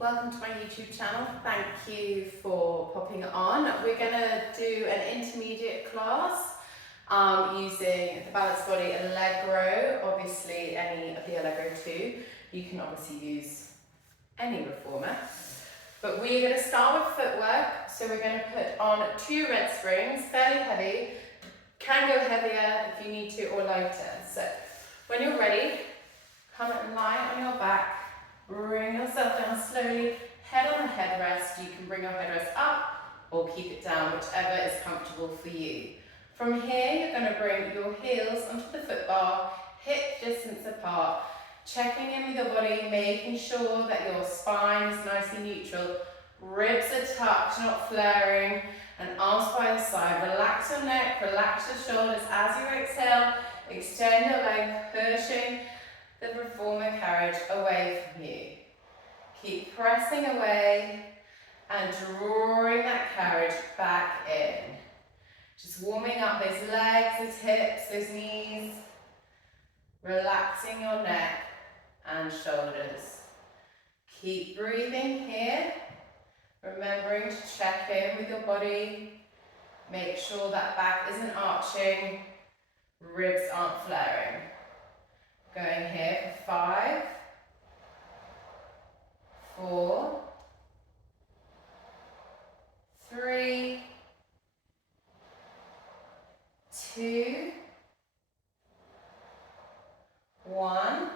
Welcome to my YouTube channel. Thank you for popping on. We're going to do an intermediate class using the Balance Body Allegro, obviously any of the Allegro 2. You can obviously use any reformer. But we're going to start with footwork. So we're going to put on 2 red springs, fairly heavy. Can go heavier if you need to or lighter. So when you're ready, come and lie on your back. Bring yourself down slowly, head on a headrest. You can bring your headrest up or keep it down, whichever is comfortable for you. From here, you're going to bring your heels onto the foot bar, hip distance apart, checking in with your body, making sure that your spine is nicely neutral, ribs are tucked, not flaring, and arms by your side. Relax your neck, relax your shoulders as you exhale, extend your leg, pushing the reformer carriage away from you. Keep pressing away and drawing that carriage back in. Just warming up those legs, those hips, those knees. Relaxing your neck and shoulders. Keep breathing here. Remembering to check in with your body. Make sure that back isn't arching, ribs aren't flaring. Going here for 5, 4, 3, 2, 1.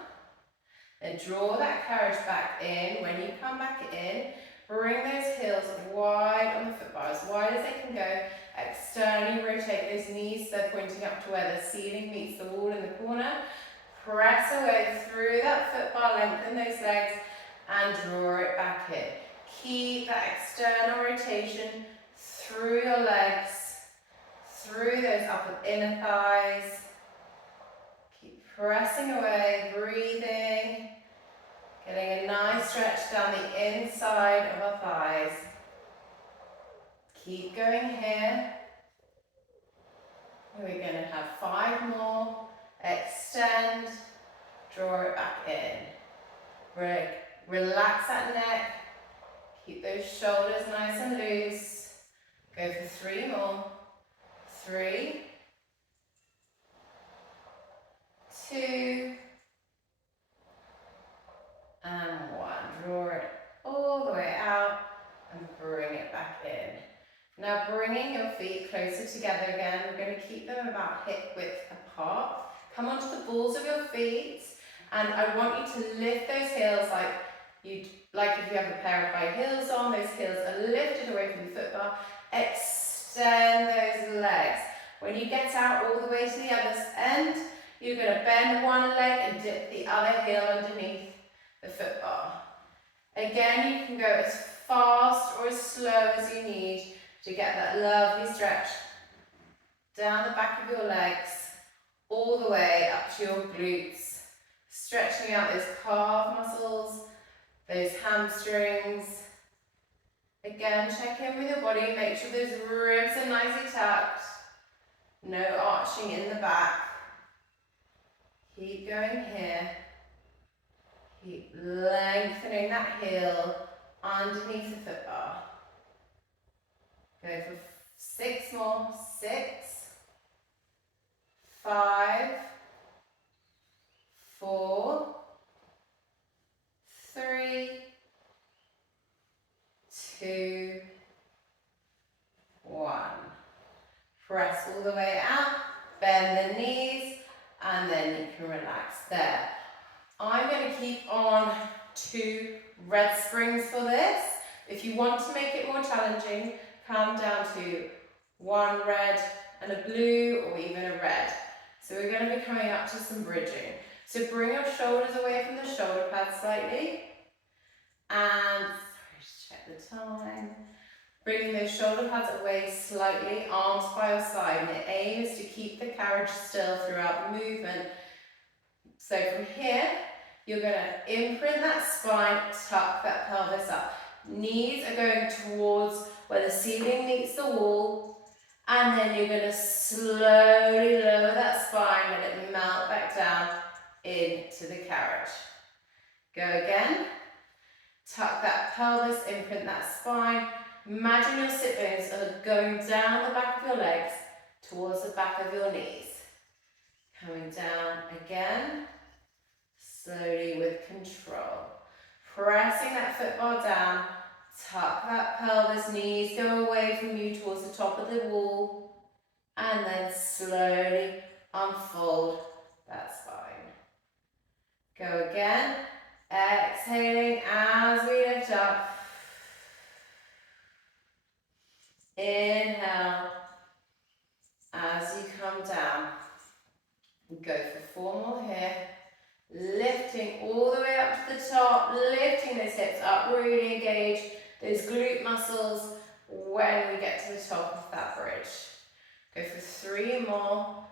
Then draw that carriage back in. When you come back in, bring those heels wide on the foot bar, as wide as they can go. Externally rotate those knees so they're pointing up to where the ceiling meets the wall in the corner. Press away through that foot bar, lengthen those legs and draw it back in. Keep that external rotation through your legs, through those upper inner thighs. Keep pressing away, breathing, getting a nice stretch down the inside of our thighs. Keep going here. We're going to have 5 more. Extend, draw it back in. Relax that neck, keep those shoulders nice and loose. Go for 3 more. 3, 2, and 1. Draw it all the way out and bring it back in. Now bringing your feet closer together again, we're going to keep them about hip width apart. Come onto the balls of your feet, and I want you to lift those heels like if you have a pair of high heels on. Those heels are lifted away from the foot bar. Extend those legs. When you get out all the way to the other end, you're going to bend one leg and dip the other heel underneath the foot bar. Again, you can go as fast or as slow as you need to get that lovely stretch down the back of your legs, all the way up to your glutes, stretching out those calf muscles, those hamstrings. Again, check in with your body, make sure those ribs are nicely tucked, no arching in the back. Keep going here. Keep lengthening that heel underneath the foot bar. Go for 6 more. 6, 5, 4, 3, 2, 1. Press all the way out, bend the knees, and then you can relax there. I'm going to keep on 2 red springs for this. If you want to make it more challenging, come down to 1 red and a blue, or even a red. So we're going to be coming up to some bridging. So bring your shoulders away from the shoulder pads slightly. And, sorry, just check the time. Bringing those shoulder pads away slightly, arms by your side. And the aim is to keep the carriage still throughout the movement. So from here, you're going to imprint that spine, tuck that pelvis up. Knees are going towards where the ceiling meets the wall. And then you're going to slowly lower that spine, let it melt back down into the carriage. Go again. Tuck that pelvis, imprint that spine. Imagine your sit bones are going down the back of your legs towards the back of your knees. Coming down again, slowly with control. Pressing that foot bar down, tuck that pelvis, knees go away from you towards the top of the wall, and then slowly unfold that spine. Go again, exhaling as we lift up. Inhale as you come down. Go for 4 more here. Lifting all the way up to the top, lifting those hips up, really engage those glute muscles when we get to the top of that bridge. Go for 3 more.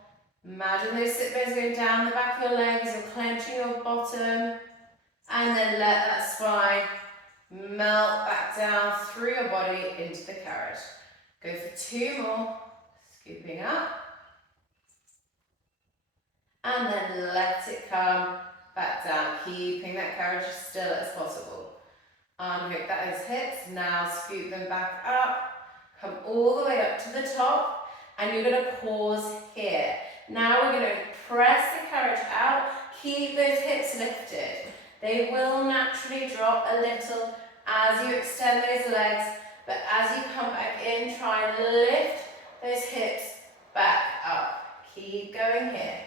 Imagine those sit bones going down the back of your legs, you're clenching your bottom, and then let that spine melt back down through your body into the carrot. Go for 2 more, scooping up, and then let it come back down, keeping that carriage as still as possible. Unhook those hips, now scoop them back up, come all the way up to the top, and you're going to pause here. Now we're going to press the carriage out, keep those hips lifted. They will naturally drop a little as you extend those legs, but as you come back in, try and lift those hips back up. Keep going here.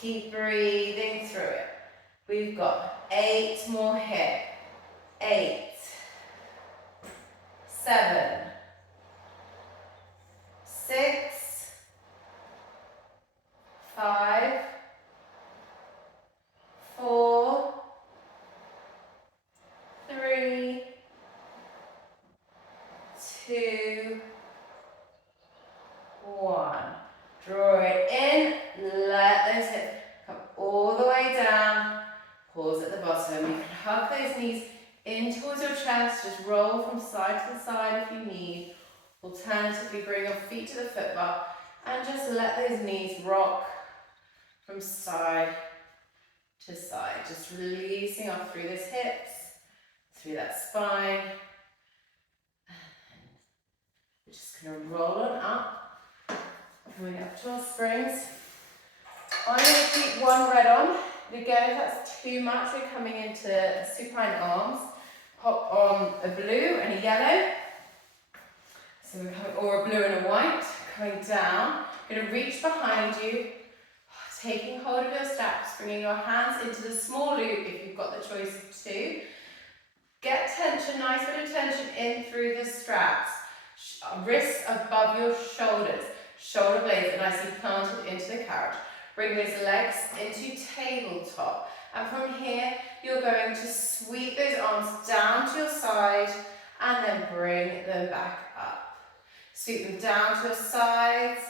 Keep breathing through it. We've got 8 more here. 8, 7, 6, 5, 4, 3, 2, 1. Draw it in, let those hips come all the way down. Pause at the bottom. You can hug those knees in towards your chest, just roll from side to side if you need. Alternatively, bring your feet to the foot bar and just let those knees rock from side to side. Just releasing off through those hips, through that spine. We're just going to roll on up, coming up to our springs. I'm going to keep one red on. Again, if that's too much, we're coming into supine arms. Pop on a blue and a yellow. So we're coming, or a blue and a white, coming down. Going to reach behind you, taking hold of your straps, bringing your hands into the small loop if you've got the choice of 2. Get tension, nice bit of tension in through the straps. Wrists above your shoulders. Shoulder blades are nicely planted into the carriage. Bring those legs into tabletop. And from here, you're going to sweep those arms down to your side and then bring them back up. Sweep them down to your sides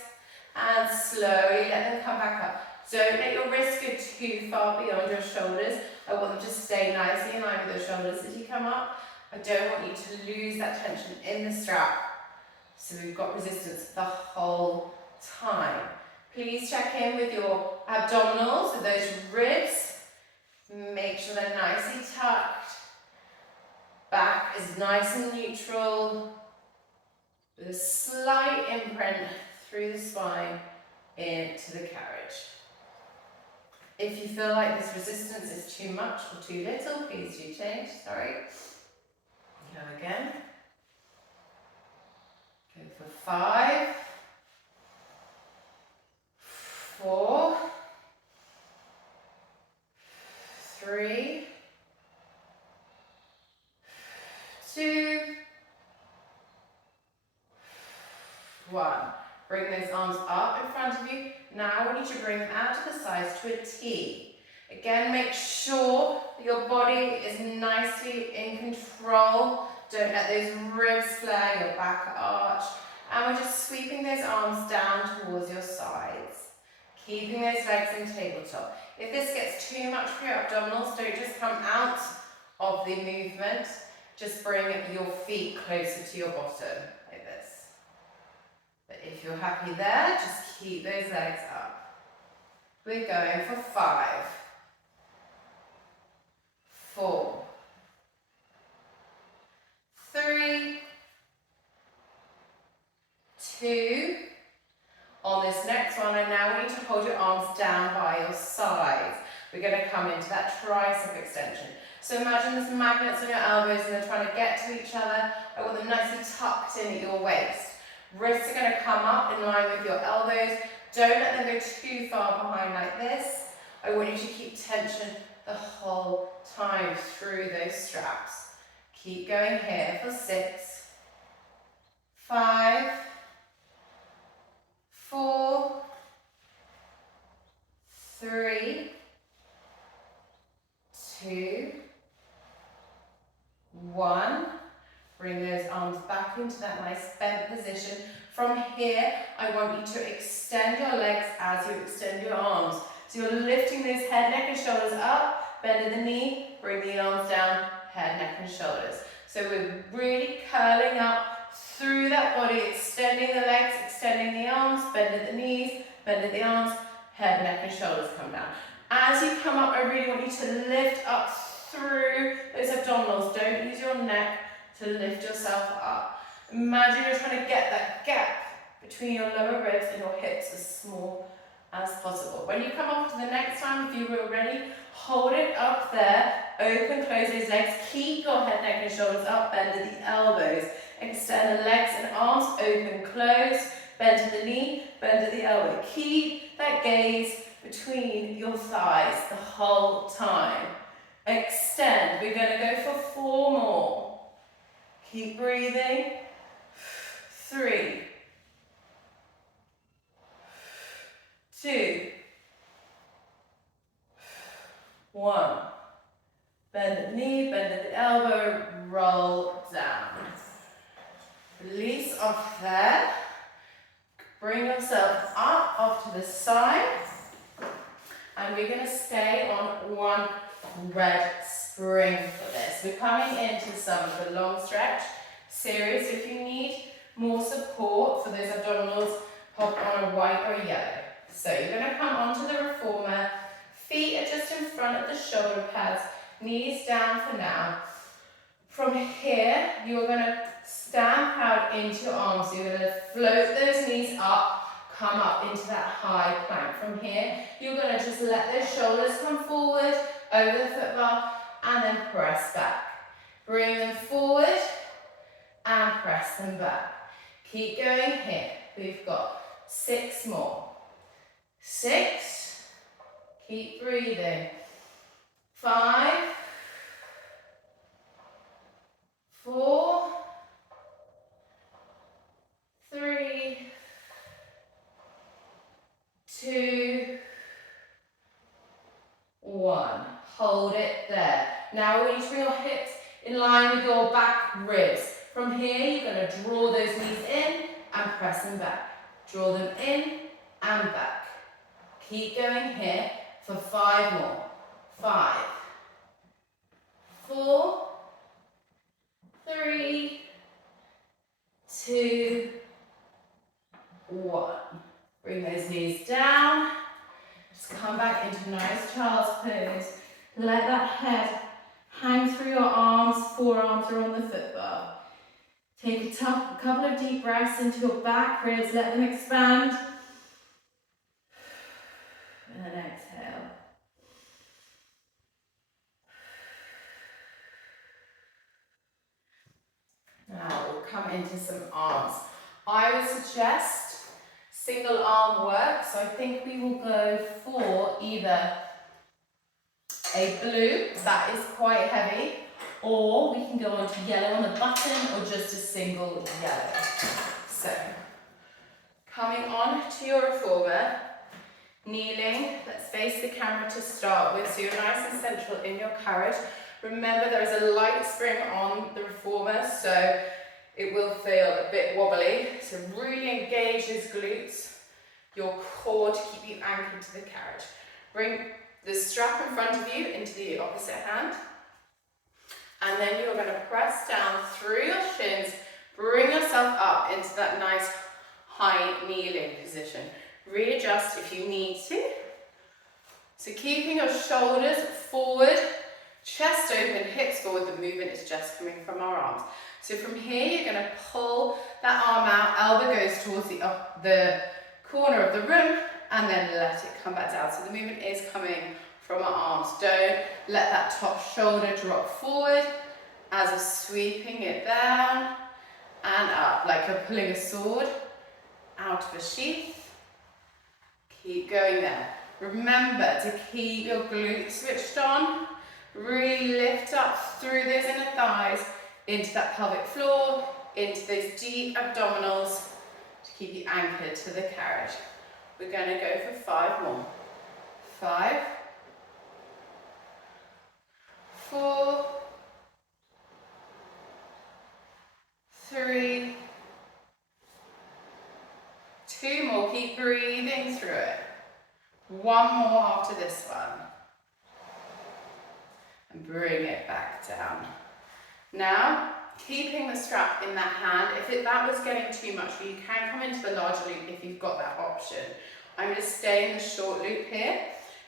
and slowly let them come back up. Don't let your wrists go too far beyond your shoulders. I want them to stay nicely in line with your shoulders as you come up. I don't want you to lose that tension in the strap. So we've got resistance the whole time. Please check in with your abdominals, with those ribs. Make sure they're nicely tucked. Back is nice and neutral, with a slight imprint through the spine into the carriage. If you feel like this resistance is too much or too little, please do change. Sorry. Go again. Go for 5, 4, 3, 2, 1. Bring those arms up in front of you. Now I want you to bring them out to the sides to a T. Again, make sure that your body is nicely in control. Don't let those ribs flare, your back arch. And we're just sweeping those arms down towards your sides. Keeping those legs in tabletop. If this gets too much for your abdominals, don't just come out of the movement. Just bring your feet closer to your bottom, like this. But if you're happy there, just keep those legs up. We're going for 5, 4, 3, 2. On this next one, I now want you to hold your arms down by your sides. We're going to come into that tricep extension. So imagine there's magnets on your elbows and they're trying to get to each other. I want them nicely tucked in at your waist. Wrists are going to come up in line with your elbows. Don't let them go too far behind like this. I want you to keep tension the whole time through those straps. Keep going here for 6, 5, 4, 3, 2, 1. Bring those arms back into that nice bent position. From here, I want you to extend your legs as you extend your arms. So you're lifting those head, neck and shoulders up, bending the knee, bring the arms down, head, neck and shoulders. So we're really curling up through that body, extending the legs, extending the arms, bending the knees, bending the arms, head, neck and shoulders come down. As you come up, I really want you to lift up through those abdominals. Don't use your neck to lift yourself up. Imagine you're trying to get that gap between your lower ribs and your hips as small as possible. When you come up to the next time, if you were ready, hold it up there, open, close those legs, keep your head, neck and shoulders up, bend at the elbows, extend the legs and arms, open, close, bend to the knee, bend at the elbow. Keep that gaze between your thighs the whole time. Extend. We're going to go for 4 more. Keep breathing. 3, 2, 1. Bend at the knee, bend at the elbow, roll down. Release off there. Bring yourself up off to the side. And we're going to stay on one red spring for this. We're coming into some of the long stretch series. So if you need more support for those abdominals, pop on a white or a yellow. So you're going to come onto the reformer. Feet are just in front of the shoulder pads. Knees down for now. From here, you're going to stamp out into your arms. So you're going to float those knees up, come up into that high plank. From here, you're going to just let those shoulders come forward over the foot bar and then press back. Bring them forward and press them back. Keep going here. We've got 6 more. 6. Keep breathing. 5. 4. 3. 2. 1. Hold it there. Now we need to bring your hips in line with your back ribs. From here, you're going to draw those knees in and press them back. Draw them in and back. Keep going here for 5 more. 5, 4, 3, 2, 1. Bring those knees down. Just come back into nice child's pose. Let that head hang through your arms, forearms are on the foot bar. Take a couple of deep breaths into your back ribs, let them expand. And then exhale. Now we'll come into some arms. I would suggest single arm work, so I think we will go for either a blue, that is quite heavy, or we can go on to yellow on the button or just a single yellow. So, coming on to your reformer, kneeling, let's face the camera to start with, so you're nice and central in your carriage. Remember there is a light spring on the reformer, so it will feel a bit wobbly, so really engage those glutes, your core to keep you anchored to the carriage. Bring the strap in front of you into the opposite hand, and then you're going to press down through your shins, bring yourself up into that nice high kneeling position. Readjust if you need to. So keeping your shoulders forward, Chest open, hips forward, the movement is just coming from our arms. So from here, you're going to pull that arm out, elbow goes towards the corner of the room, and then let it come back down. So the movement is coming from our arms. Don't let that top shoulder drop forward as we're sweeping it down and up, like you're pulling a sword out of a sheath. Keep going there. Remember to keep your glutes switched on. Really lift up through those inner thighs, into that pelvic floor, into those deep abdominals to keep you anchored to the carriage. We're going to go for 5 more. 5, 4, 3, 2 more. Keep breathing through it. 1 more after this one. And bring it back down. Now, keeping the strap in that hand, if that was getting too much for you, you can come into the larger loop if you've got that option. I'm going to stay in the short loop here.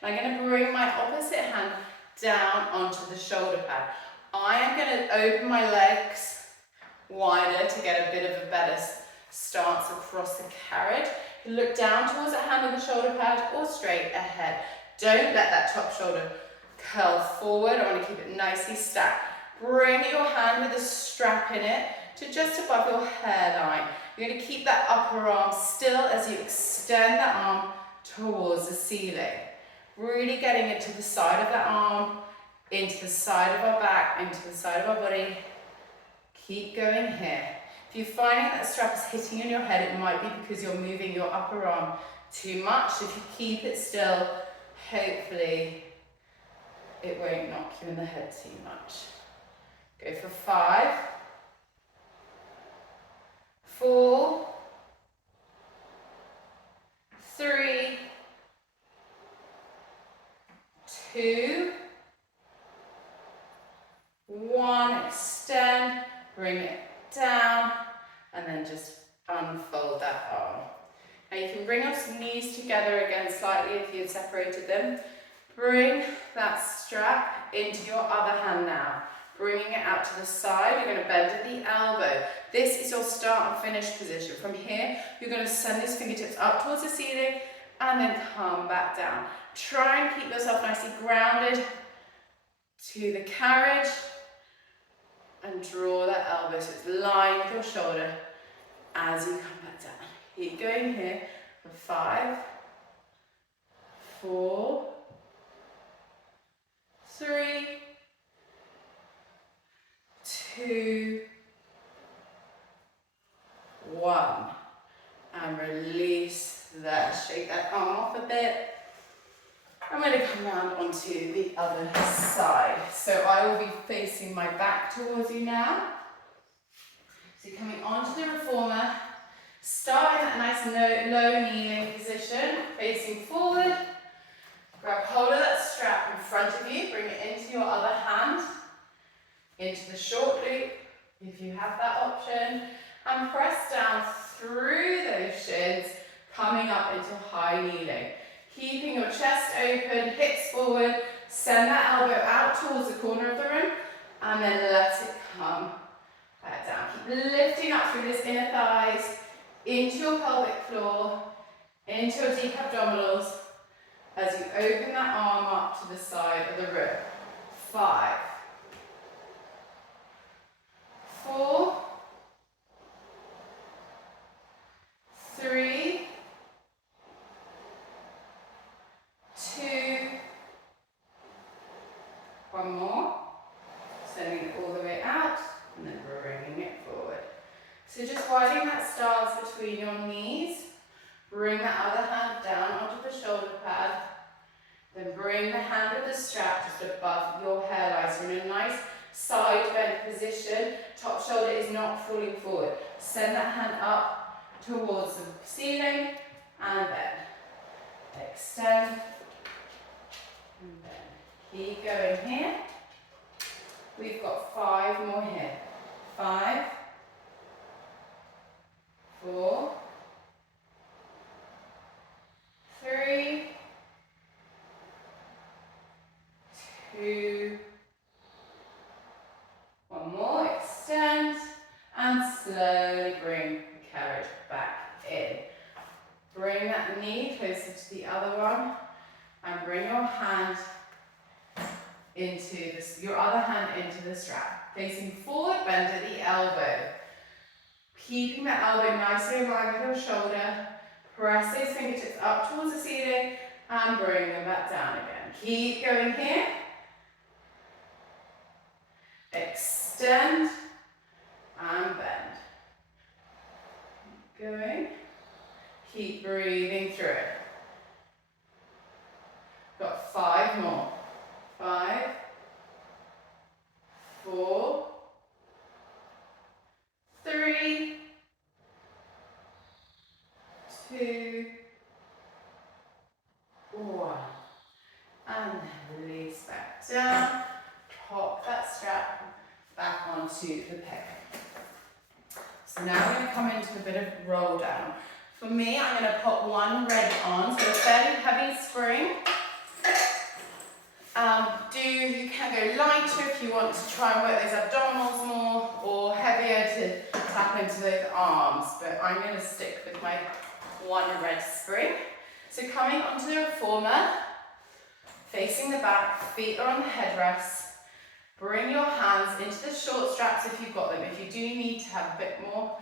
And I'm going to bring my opposite hand down onto the shoulder pad. I am going to open my legs wider to get a bit of a better stance across the carriage. You look down towards the hand of the shoulder pad or straight ahead. Don't let that top shoulder curl forward. I want to keep it nicely stacked. Bring your hand with a strap in it to just above your hairline. You're going to keep that upper arm still as you extend that arm towards the ceiling. Really getting it to the side of that arm, into the side of our back, into the side of our body. Keep going here. If you're finding that strap is hitting in your head, it might be because you're moving your upper arm too much. If you keep it still, hopefully it won't knock you in the head too much. Go for 5, 4, 3, 2, 1. Extend, bring it down, and then just unfold that arm. Now you can bring your knees together again slightly if you had separated them. Bring that strap into your other hand now. Bringing it out to the side, you're going to bend at the elbow. This is your start and finish position. From here, you're going to send those fingertips up towards the ceiling and then come back down. Try and keep yourself nicely grounded to the carriage and draw that elbow so it's lined with your shoulder as you come back down. Keep going here for 5, 4, 3, 2, 1, and release that. Shake that arm off a bit. I'm going to come round onto the other side. So I will be facing my back towards you now. So you're coming onto the reformer, starting that nice low kneeling position, facing forward. Grab hold of that strap in front of you, bring it into your other hand, into the short loop, if you have that option, and press down through those shins, coming up into high kneeling. Keeping your chest open, hips forward, send that elbow out towards the corner of the room, and then let it come back down. Keep lifting up through this inner thighs, into your pelvic floor, into your deep abdominals, as you open that arm up to the side of the room. 5, 4, 3, 2, 1 more, sending it all the way out, and then bringing it forward. So just widening that stance between your knees, bring that other hand down onto the shoulder pad, then bring the hand with the strap just above your hairline. So in a nice side bend position, top shoulder is not falling forward. Send that hand up towards the ceiling, and then extend, and then keep going here. We've got 5 more here. 5, 4, 3, 2, bring that knee closer to the other one and bring your hand into this, your other hand into the strap. Facing forward, bend at the elbow. Keeping that elbow nicely in line with your shoulder. Press those fingertips up towards the ceiling and bring them back down again. Keep going here. Extend and bend. Keep going. Keep breathing through it. Got 5 more. 5, 4, 3, 2, 1. And release back down. Pop that strap back onto the peg. So now we're going to come into a bit of roll down. For me, I'm going to put one red on, so a fairly heavy spring. You can go lighter if you want to try and work those abdominals more, or heavier to tap into those arms, but I'm going to stick with my one red spring. So coming onto the reformer, facing the back, feet are on the headrests. Bring your hands into the short straps if you've got them. If you do need to have a bit more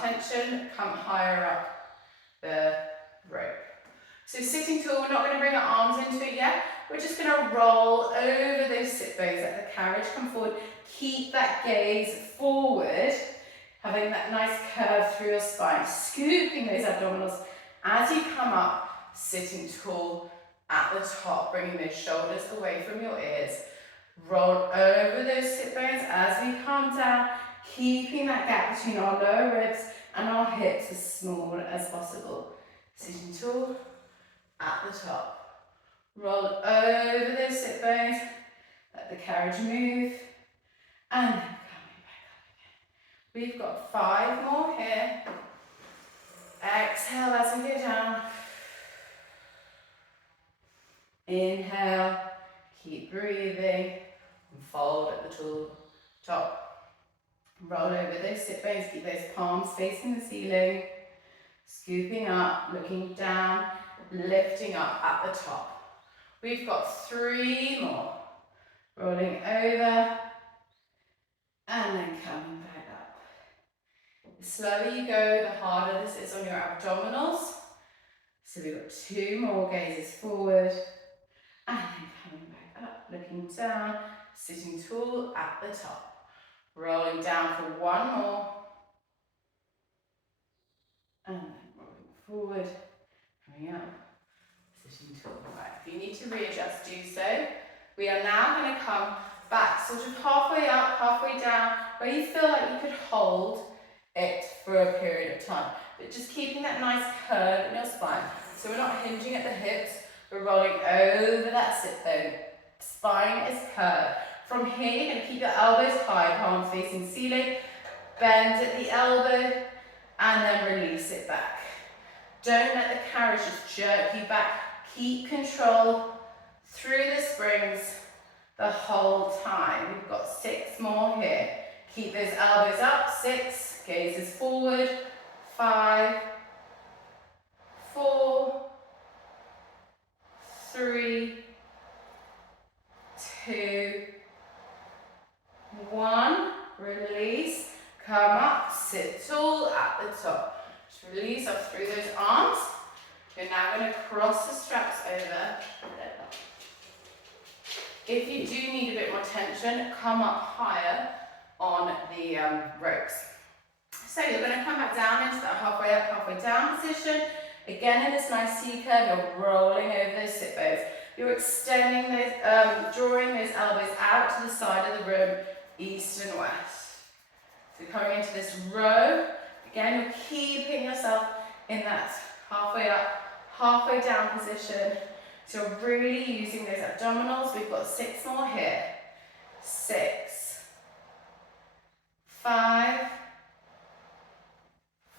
tension, come higher up the rope. So sitting tall, we're not going to bring our arms into it yet. We're just going to roll over those sit bones, let the carriage come forward. Keep that gaze forward, having that nice curve through your spine, scooping those abdominals as you come up, sitting tall at the top, bringing those shoulders away from your ears. Roll over those sit bones as we come down, keeping that gap between our lower ribs and our hips as small as possible. Sitting tall at the top. Roll over those sit bones, let the carriage move, and then coming back up again. We've got 5 more here. Exhale as we go down. Inhale, keep breathing, and fold at the top. Roll over those sit bones, keep those palms facing the ceiling, scooping up, looking down, lifting up at the top. We've got 3 more. Rolling over and then coming back up. The slower you go, the harder this is on your abdominals. So we've got 2 more gazes forward and then coming back up, looking down, sitting tall at the top. Rolling down for 1 more and then rolling forward, coming up. Right. If you need to readjust, do so. We are now going to come back sort of halfway up, halfway down, where you feel like you could hold it for a period of time. But just keeping that nice curve in your spine. So we're not hinging at the hips, we're rolling over that sit bone. Spine is curved. From here, you're going to keep your elbows high, palms facing ceiling, bend at the elbow, and then release it back. Don't let the carriage just jerk you back. Keep control through the springs the whole time. We've got 6 more here. Keep those elbows up. 6, gazes forward. 5, 4, 3, 2, 1. Release. Come up. Sit tall at the top. Just release up through those arms. You're now going to cross the straps over. If you do need a bit more tension, come up higher on the ropes. So you're going to come back down into that halfway up, halfway down position. Again, in this nice C curve, you're rolling over those sit bones. You're extending those, drawing those elbows out to the side of the room, east and west. So coming into this row, again, you're keeping yourself in that halfway up, halfway down position. So really using those abdominals. We've got 6 more here. 6, 5,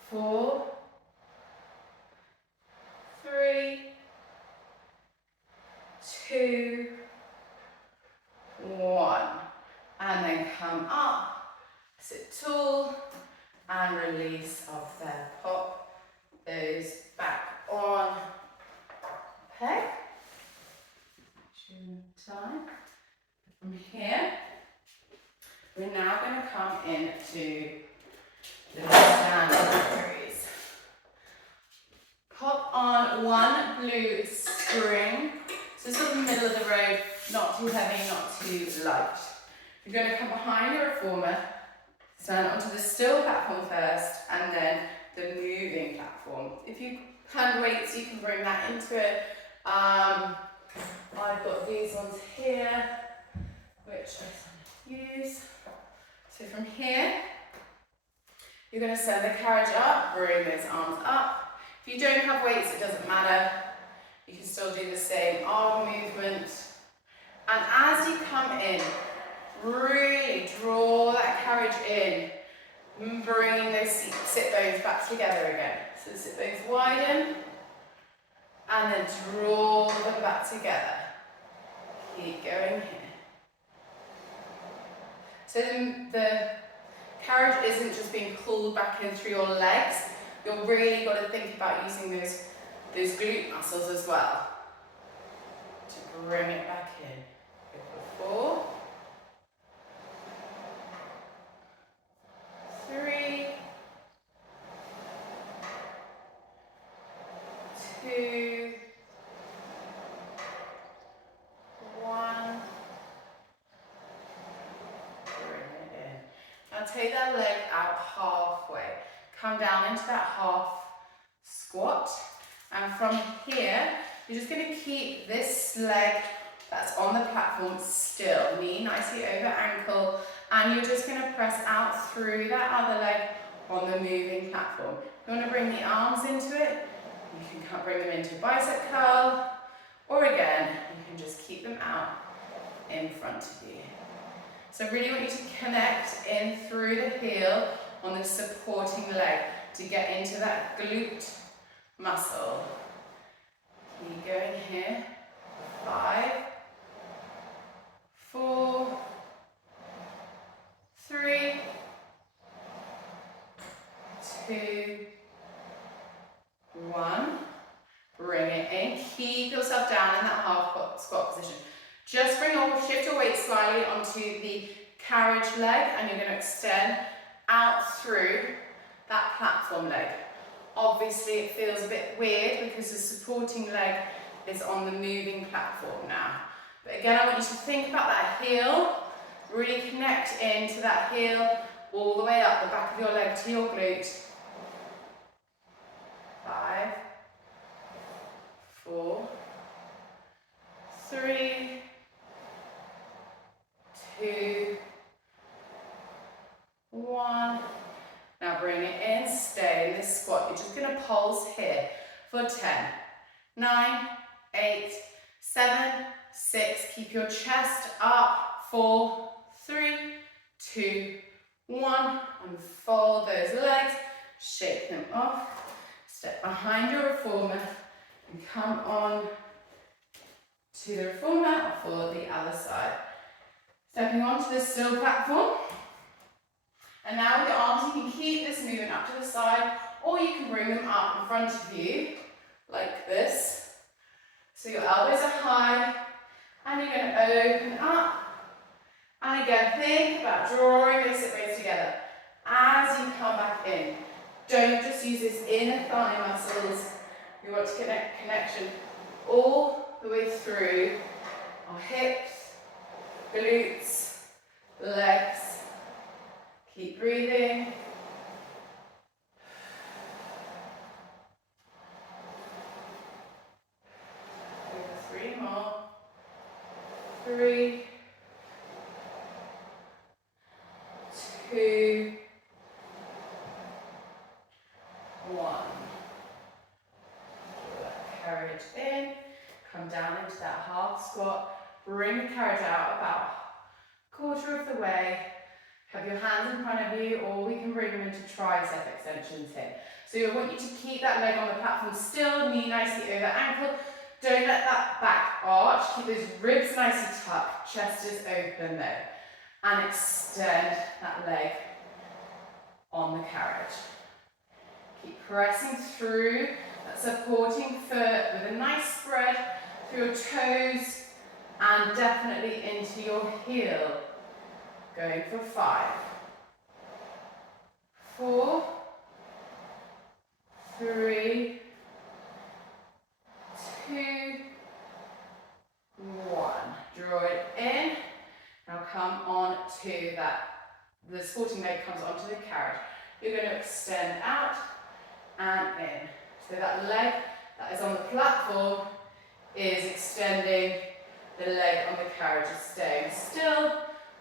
4, 3, 2, 1. And then come up, sit tall, and release off there. Pop those back From here, we're now going to come into the standing series. Pop on one blue spring. So sort of the middle of the road, not too heavy, not too light. You're going to come behind your reformer, stand onto the still platform first, and then the moving platform. If you hand weights, you can bring that into it. I've got these ones here, which I use. So from here, you're going to send the carriage up, bring those arms up. If you don't have weights, it doesn't matter. You can still do the same arm movement. And as you come in, really draw that carriage in, bringing those sit bones back together again. So the sit bones widen, and then draw them back together. Keep going here. So the carriage isn't just being pulled back in through your legs. You've really got to think about using those glute muscles as well to bring it back in. Go for 4, 3, 2, 1. Bring it in. Now take that leg out halfway. Come down into that half squat. And from here, you're just going to keep this leg that's on the platform still. Knee nicely over ankle. And you're just going to press out through that other leg on the moving platform. You want to bring the arms into it. You can bring them into bicep curl. Or again, you can just keep them out in front of you. So I really want you to connect in through the heel on the supporting leg to get into that glute muscle. Keep going here. 5, 4, 3, 2, 1. Bring it in. Keep yourself down in that half squat position. Just shift your weight slightly onto the carriage leg, and you're going to extend out through that platform leg. Obviously it feels a bit weird because the supporting leg is on the moving platform now. But again, I want you to think about that heel, really connect into that heel all the way up the back of your leg to your glute. 5, 4, 3, 2, 1. Now bring it in, stay in this squat. You're just going to pulse here for 10, 9, 8, 7, 6. Keep your chest up. 4, 3, 2, 1. Unfold those legs, shake them off. Step behind your reformer and come on to the reformer for the other side. Stepping onto the still platform. And now with your arms, you can keep this movement up to the side, or you can bring them up in front of you, like this. So your elbows are high, and you're going to open up. And again, think about drawing those sit bones together as you come back in. Don't just use this inner thigh muscles. We want to connect connection all the way through our hips, glutes, legs. Keep breathing. Over 3 more. 3, 2, 1. Pull that carriage in. Come down into that half squat. Bring the carriage out about 1/4 of the way. Have your hands in front of you, or we can bring them into tricep extensions here. So I want you to keep that leg on the platform still, knee nicely over ankle. Don't let that back arch. Keep those ribs nicely tucked. Chest is open though. And extend that leg on the carriage. Keep pressing through that supporting foot with a nice spread through your toes and definitely into your heel. Going for 5, 4, 3, 2, 1. Draw it in. Now come on to that. The sporting leg comes onto the carriage. You're going to extend out and in. So that leg that is on the platform is extending. The leg on the carriage is staying still.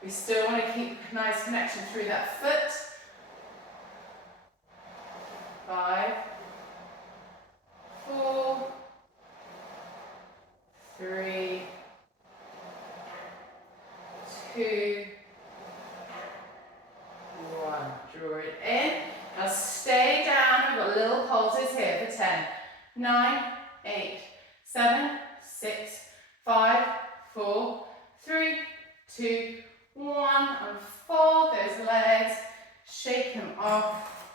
We still want to keep a nice connection through that foot. 5, 4, 3, 2, 1. Draw it in. Now stay down. We've got little pulses here for 10, 9, 8, 7, 6, 5, 4, 3, 2, 1. Unfold those legs. Shake them off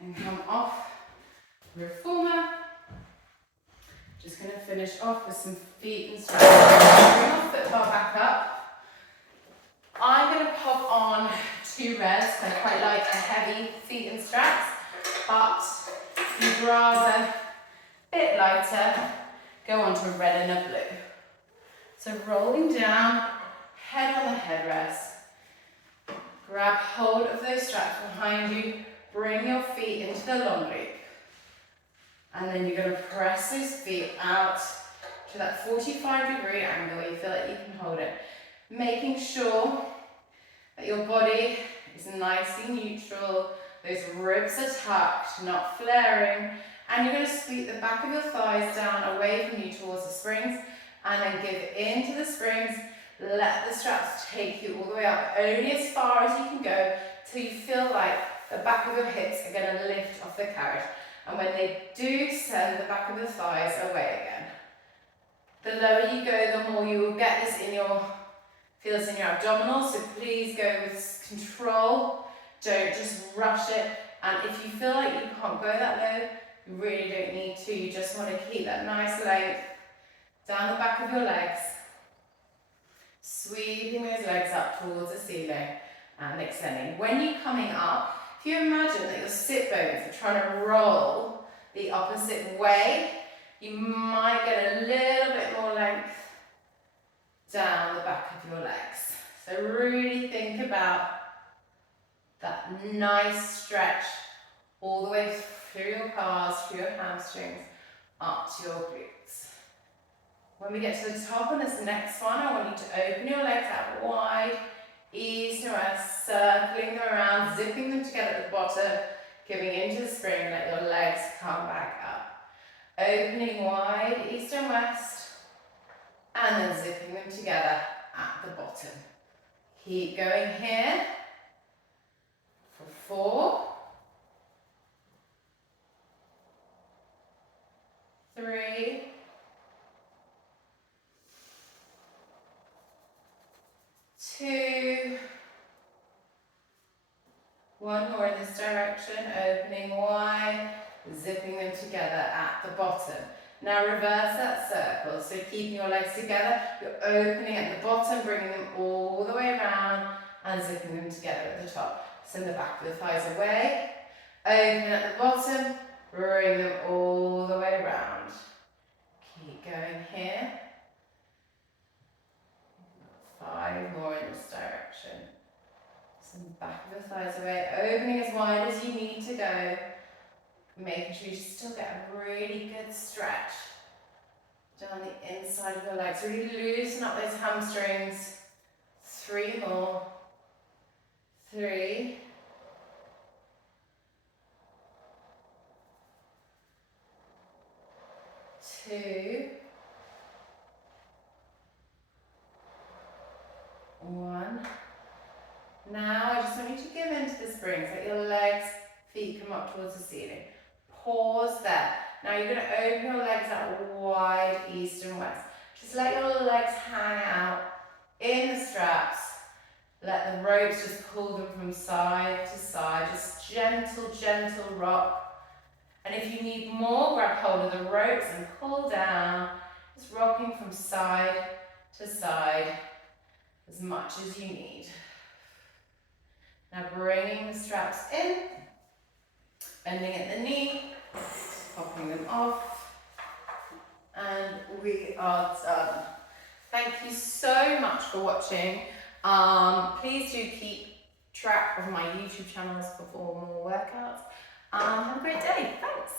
and come off. Reformer. Just going to finish off with some feet and straps. Bring our foot bar back up. I'm going to pop on 2 reds. I quite like a heavy feet and straps, but if you'd rather a bit lighter, go on to a red and a blue. So rolling down, head on the headrest. Grab hold of those straps behind you. Bring your feet into the long loop. And then you're going to press those feet out to that 45-degree angle where you feel like you can hold it. Making sure that your body is nicely neutral. Those ribs are tucked, not flaring. And you're going to sweep the back of your thighs down away from you towards the springs. And then give into the springs. Let the straps take you all the way up, only as far as you can go, till you feel like the back of your hips are going to lift off the carriage. And when they do, send the back of the thighs away again. The lower you go, the more you will get this in your, feel this in your abdominals. So please go with control. Don't just rush it. And if you feel like you can't go that low, you really don't need to. You just want to keep that nice length down the back of your legs. Sweeping those legs up towards the ceiling and extending. When you're coming up, if you imagine that your sit bones are trying to roll the opposite way, you might get a little bit more length down the back of your legs. So really think about that nice stretch all the way through your calves, through your hamstrings, up to your glutes. When we get to the top on this next one, I want you to open your legs out wide, east and west, circling them around, zipping them together at the bottom, giving into the spring, let your legs come back up. Opening wide, east and west, and then zipping them together at the bottom. Keep going here for 4, 3, 2, 1 more in this direction, opening wide, zipping them together at the bottom. Now reverse that circle, so keeping your legs together, you're opening at the bottom, bringing them all the way around and zipping them together at the top. Send the back of the thighs away, open at the bottom, bring them all the way around. Keep going here. 5 more in this direction. Send the back of the thighs away, opening as wide as you need to go. Making sure you still get a really good stretch down the inside of your legs. Really loosen up those hamstrings. 3 more. 3. 2. 1. Now I just want you to give into the springs. Let your legs, feet come up towards the ceiling. Pause there. Now you're going to open your legs out wide, east and west. Just let your legs hang out in the straps. Let the ropes just pull them from side to side. Just gentle, gentle rock. And if you need more, grab hold of the ropes and pull down. Just rocking from side to side as much as you need. Now bringing the straps in, bending at the knee, popping them off, and we are done. Thank you so much for watching. Please do keep track of my YouTube channels for more workouts. Have a great day. Thanks.